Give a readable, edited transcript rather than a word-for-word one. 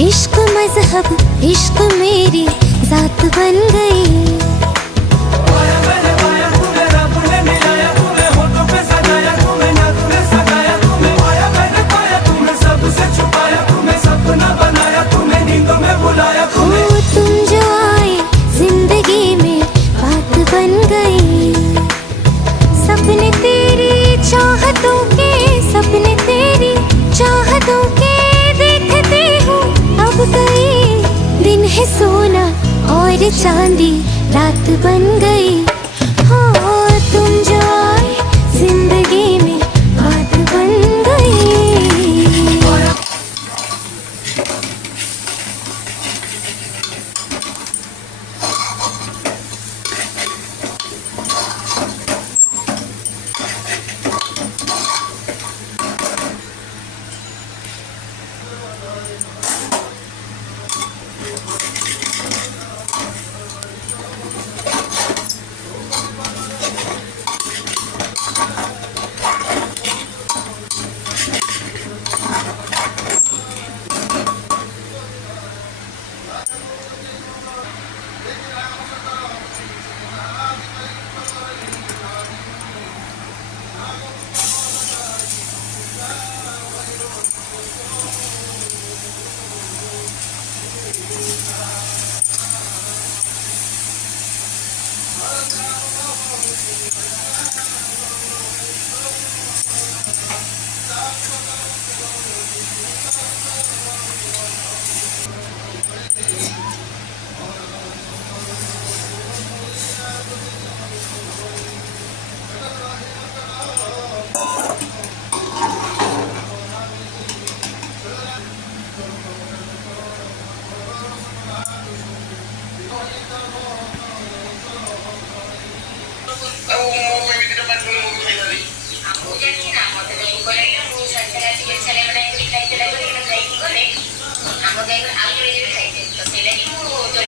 इश्क मजहब इश्क मेरी जात बन गई। तुम जो आए जिंदगी में बात बन गई। सपने तेरी चाहतों के, सपने तेरी चाहतों के देखते हो अब गई। दिन है सोना और चांदी रात बन गई।